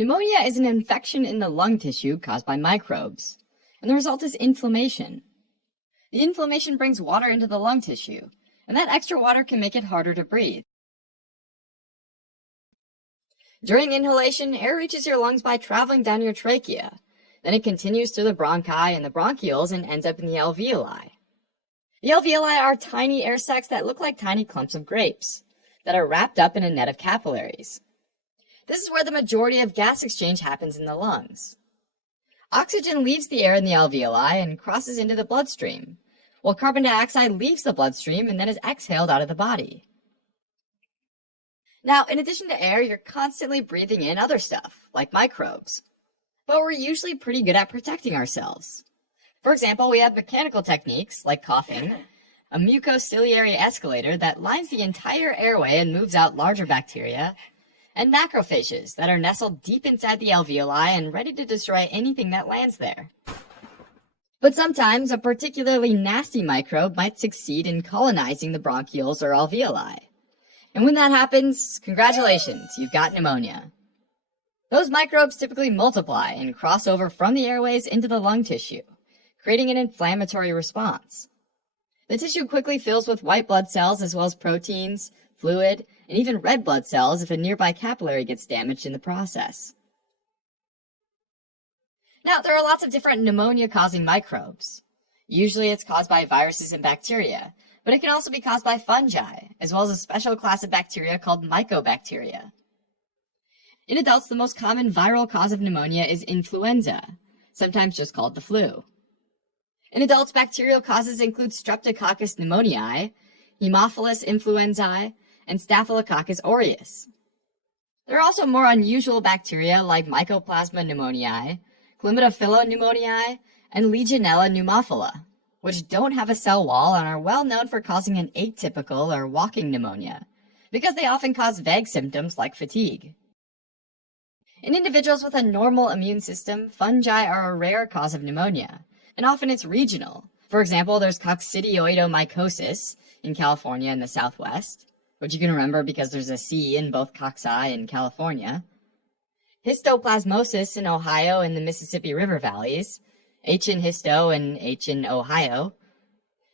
Pneumonia is an infection in the lung tissue caused by microbes, and the result is inflammation. The inflammation brings water into the lung tissue, and that extra water can make it harder to breathe. During inhalation, air reaches your lungs by traveling down your trachea. Then it continues through the bronchi and the bronchioles and ends up in the alveoli. The alveoli are tiny air sacs that look like tiny clumps of grapes that are wrapped up in a net of capillaries. This is where the majority of gas exchange happens in the lungs. Oxygen leaves the air in the alveoli and crosses into the bloodstream, while carbon dioxide leaves the bloodstream and then is exhaled out of the body. Now, in addition to air, you're constantly breathing in other stuff, like microbes. But we're usually pretty good at protecting ourselves. For example, we have mechanical techniques, like coughing, a mucociliary escalator that lines the entire airway and moves out larger bacteria, and macrophages that are nestled deep inside the alveoli and ready to destroy anything that lands there. But sometimes a particularly nasty microbe might succeed in colonizing the bronchioles or alveoli. And when that happens, congratulations, you've got pneumonia. Those microbes typically multiply and cross over from the airways into the lung tissue, creating an inflammatory response. The tissue quickly fills with white blood cells as well as proteins, fluid, and even red blood cells if a nearby capillary gets damaged in the process. Now, there are lots of different pneumonia-causing microbes. Usually it's caused by viruses and bacteria, but it can also be caused by fungi, as well as a special class of bacteria called mycobacteria. In adults, the most common viral cause of pneumonia is influenza, sometimes just called the flu. In adults, bacterial causes include Streptococcus pneumoniae, Haemophilus influenzae, and Staphylococcus aureus. There are also more unusual bacteria like Mycoplasma pneumoniae, Chlamydophila pneumoniae, and Legionella pneumophila, which don't have a cell wall and are well known for causing an atypical or walking pneumonia, because they often cause vague symptoms like fatigue. In individuals with a normal immune system, fungi are a rare cause of pneumonia, and often it's regional. For example, there's coccidioidomycosis in California and the Southwest, which you can remember because there's a C in both cocci and California, histoplasmosis in Ohio and the Mississippi River valleys, H in histo and H in Ohio,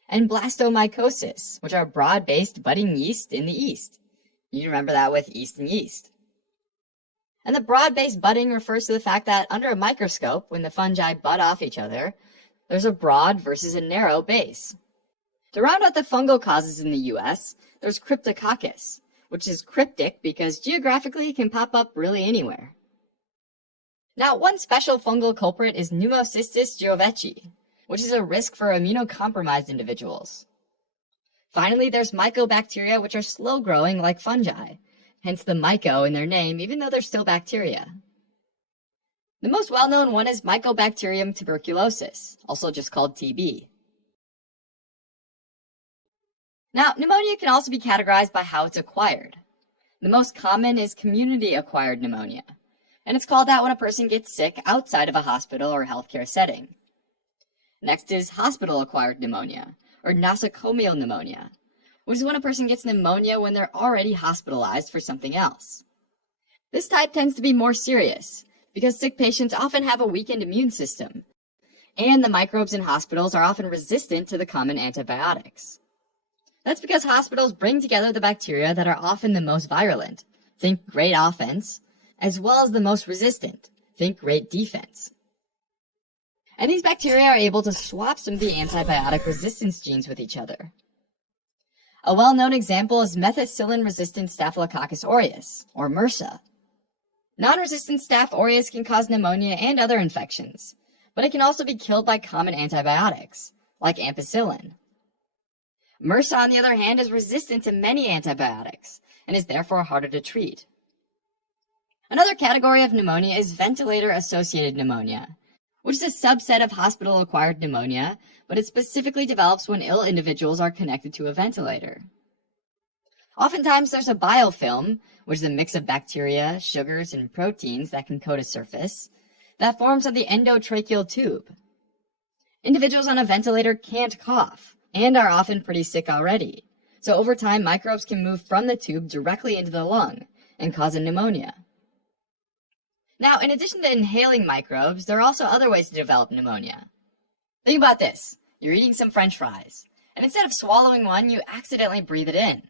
and blastomycosis, which are broad-based budding yeast in the East. You remember that with Eastern yeast. And the broad-based budding refers to the fact that under a microscope, when the fungi bud off each other, there's a broad versus a narrow base. To round out the fungal causes in the U.S., there's Cryptococcus, which is cryptic because geographically it can pop up really anywhere. Now, one special fungal culprit is Pneumocystis jirovecii, which is a risk for immunocompromised individuals. Finally, there's mycobacteria, which are slow-growing like fungi, hence the myco in their name, even though they're still bacteria. The most well-known one is Mycobacterium tuberculosis, also just called TB. Now, pneumonia can also be categorized by how it's acquired. The most common is community-acquired pneumonia, and it's called that when a person gets sick outside of a hospital or healthcare setting. Next is hospital-acquired pneumonia, or nosocomial pneumonia, which is when a person gets pneumonia when they're already hospitalized for something else. This type tends to be more serious, because sick patients often have a weakened immune system, and the microbes in hospitals are often resistant to the common antibiotics. That's because hospitals bring together the bacteria that are often the most virulent, think great offense, as well as the most resistant, think great defense. And these bacteria are able to swap some of the antibiotic resistance genes with each other. A well-known example is methicillin-resistant Staphylococcus aureus, or MRSA. Non-resistant Staph aureus can cause pneumonia and other infections, but it can also be killed by common antibiotics, like ampicillin. MRSA, on the other hand, is resistant to many antibiotics, and is therefore harder to treat. Another category of pneumonia is ventilator-associated pneumonia, which is a subset of hospital-acquired pneumonia, but it specifically develops when ill individuals are connected to a ventilator. Oftentimes there's a biofilm, which is a mix of bacteria, sugars, and proteins that can coat a surface, that forms on the endotracheal tube. Individuals on a ventilator can't cough, and are often pretty sick already, so over time microbes can move from the tube directly into the lung and cause a pneumonia. Now, in addition to inhaling microbes, there are also other ways to develop pneumonia. Think about this. You're eating some French fries, and instead of swallowing one, you accidentally breathe it in.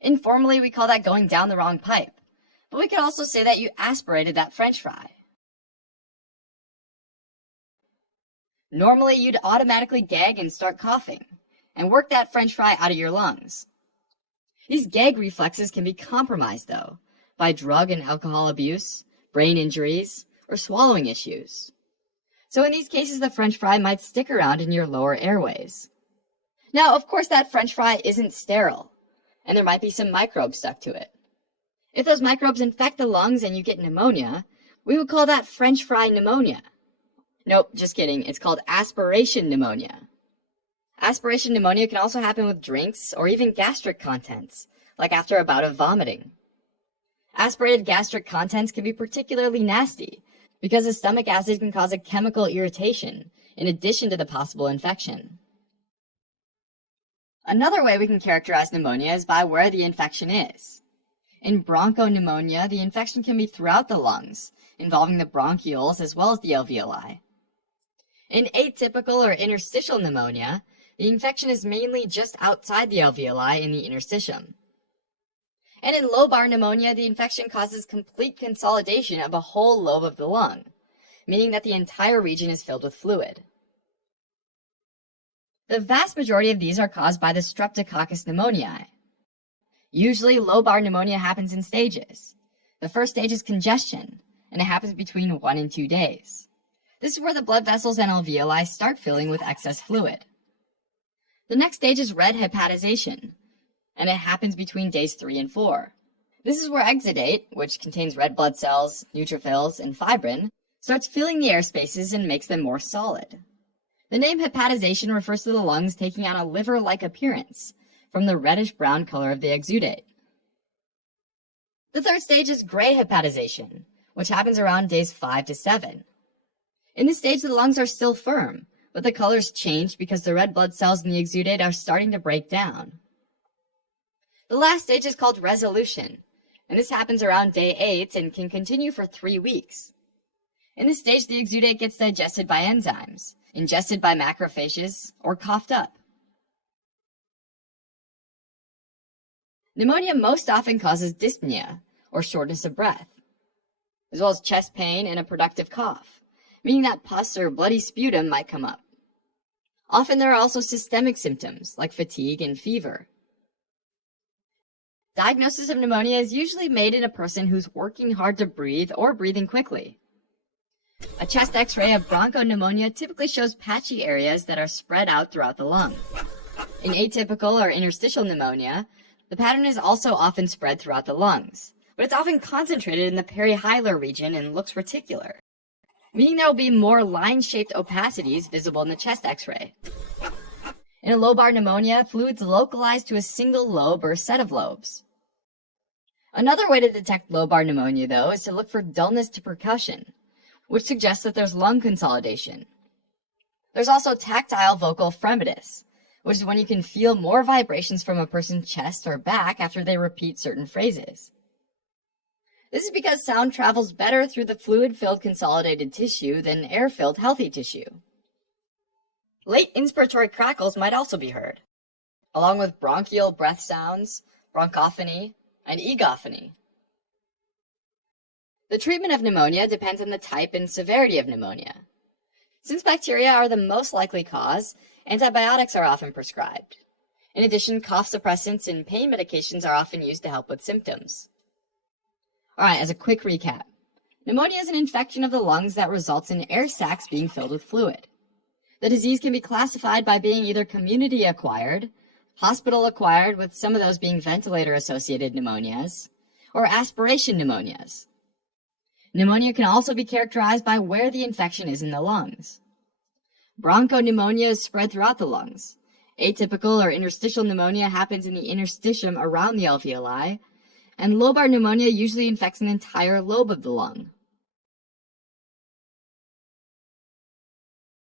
Informally, we call that going down the wrong pipe, but we could also say that you aspirated that French fry. Normally, you'd automatically gag and start coughing, and work that French fry out of your lungs. These gag reflexes can be compromised, though, by drug and alcohol abuse, brain injuries, or swallowing issues. So in these cases, the French fry might stick around in your lower airways. Now, of course, that French fry isn't sterile, and there might be some microbes stuck to it. If those microbes infect the lungs and you get pneumonia, we would call that French fry pneumonia. Nope, just kidding. It's called aspiration pneumonia. Aspiration pneumonia can also happen with drinks or even gastric contents, like after a bout of vomiting. Aspirated gastric contents can be particularly nasty because the stomach acid can cause a chemical irritation in addition to the possible infection. Another way we can characterize pneumonia is by where the infection is. In bronchopneumonia, the infection can be throughout the lungs, involving the bronchioles as well as the alveoli. In atypical or interstitial pneumonia, the infection is mainly just outside the alveoli in the interstitium. And in lobar pneumonia, the infection causes complete consolidation of a whole lobe of the lung, meaning that the entire region is filled with fluid. The vast majority of these are caused by the Streptococcus pneumoniae. Usually, lobar pneumonia happens in stages. The first stage is congestion, and it happens between 1 and 2 days. This is where the blood vessels and alveoli start filling with excess fluid. The next stage is red hepatization, and it happens between days 3 and 4. This is where exudate, which contains red blood cells, neutrophils, and fibrin, starts filling the air spaces and makes them more solid. The name hepatization refers to the lungs taking on a liver-like appearance from the reddish-brown color of the exudate. The third stage is gray hepatization, which happens around days 5 to 7. In this stage, the lungs are still firm, but the colors change because the red blood cells in the exudate are starting to break down. The last stage is called resolution, and this happens around day 8 and can continue for 3 weeks. In this stage, the exudate gets digested by enzymes, ingested by macrophages, or coughed up. Pneumonia most often causes dyspnea, or shortness of breath, as well as chest pain and a productive cough, meaning that pus or bloody sputum might come up. Often there are also systemic symptoms, like fatigue and fever. Diagnosis of pneumonia is usually made in a person who's working hard to breathe or breathing quickly. A chest x-ray of bronchopneumonia typically shows patchy areas that are spread out throughout the lung. In atypical or interstitial pneumonia, the pattern is also often spread throughout the lungs, but it's often concentrated in the perihilar region and looks reticular, meaning there will be more line-shaped opacities visible in the chest x-ray. In a lobar pneumonia, fluid's localized to a single lobe or set of lobes. Another way to detect lobar pneumonia, though, is to look for dullness to percussion, which suggests that there's lung consolidation. There's also tactile vocal fremitus, which is when you can feel more vibrations from a person's chest or back after they repeat certain phrases. This is because sound travels better through the fluid-filled consolidated tissue than air-filled healthy tissue. Late inspiratory crackles might also be heard, along with bronchial breath sounds, bronchophony, and egophony. The treatment of pneumonia depends on the type and severity of pneumonia. Since bacteria are the most likely cause, antibiotics are often prescribed. In addition, cough suppressants and pain medications are often used to help with symptoms. Alright, as a quick recap, pneumonia is an infection of the lungs that results in air sacs being filled with fluid. The disease can be classified by being either community-acquired, hospital-acquired with some of those being ventilator-associated pneumonias, or aspiration pneumonias. Pneumonia can also be characterized by where the infection is in the lungs. Bronchopneumonia is spread throughout the lungs. Atypical or interstitial pneumonia happens in the interstitium around the alveoli, and lobar pneumonia usually infects an entire lobe of the lung.